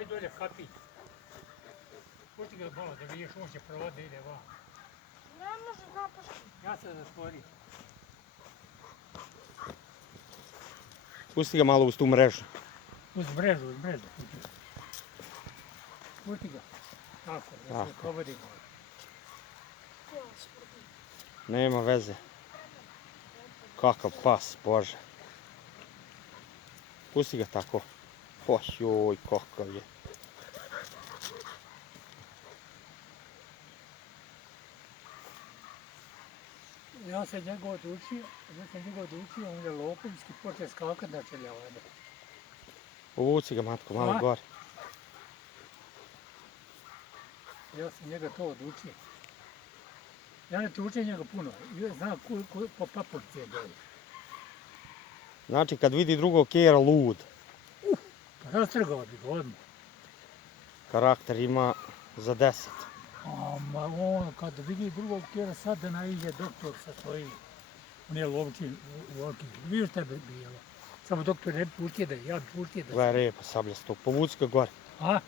Ajde dolje kapić. Pusti ga malo da vidiš, on će provod da ide van. Ne može zapušiti. Ja se zatvorim. Pusti ga malo uz tu mrežu. Uz mrežu. Pusti ga. Tako, da se provodi malo. Nema veze. Kakav pas, Bože. Pusti ga tako. Joj, kakav je. Ja sam njegov odučio, on je lopovski počeo skakat na čeljade. Uvuci ga, matko, malo gore. Ja sam njega to odučio. Ja ne tučem njega puno, znam po papurci je dolje. Znači, kad vidi drugog kjera, lud. Rastrgao bi ga odmah. Karakter ima za 10. Ma on kad vidi drugog kjera sad da naiđe doktor sa svojim, on je lovčin, vidiš šta bi bilo. Samo doktor ne pusti da ja bi pustio da... Gledaj repa sabljasto, povuci ga gore. A?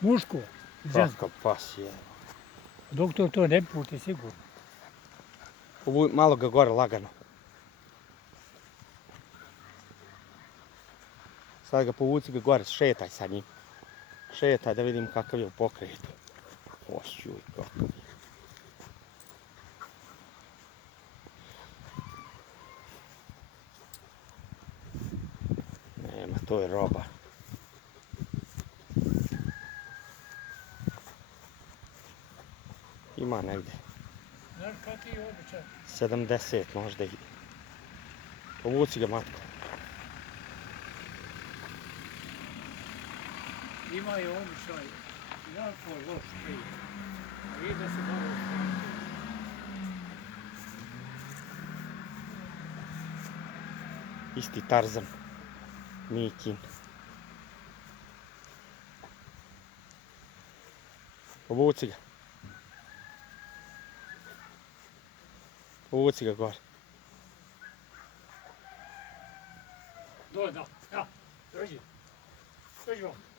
Muško? Žensko? Kakav pas je. Doktor to ne pusti sigurno. Malo ga gore, lagano. Sad ga povuci ga gore, šetaj sa njim. Šetaj da vidim kakav je u pokretu. Joj, kakav je. Nema, to je roba. Ima negdje. Znaš kak je običaj? 70 možda i. Povuci ga, matko. Ima je običaj jako loš prije. I da se malo uspaviti. Isti Tarzan. Mikin. Povuci ga. Povuci ga gore. Da, drži. Drži vam.